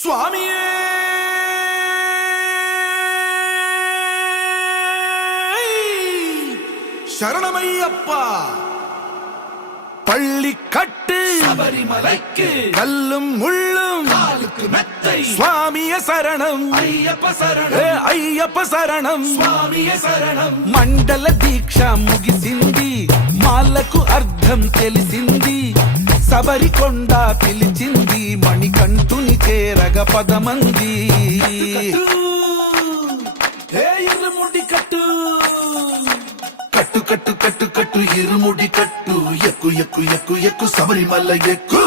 சுவாமியே சரணமையப்பா. பள்ளி கட்டு சபரிமலைக்கு கல்லும் முள்ளும் காலுக்கு மெத்தை. சுவாமிய சரணம் ஐயப்ப சரணம், ஐயப்ப சரணம். స్వామియ శరణం. మండల దీక్ష ముగిసింది, మాలకు అర్థం తెలిసింది. సబరికొండ పిలిచింది, మణికంఠుని చేరగ పదమంది. ఇరుముడి కట్టు కట్టు కట్టు కట్టు కట్టు ఇరుముడి కట్టు, ఎక్కు ఎక్కు ఎక్కు ఎక్కు శబరిమల ఎక్కు.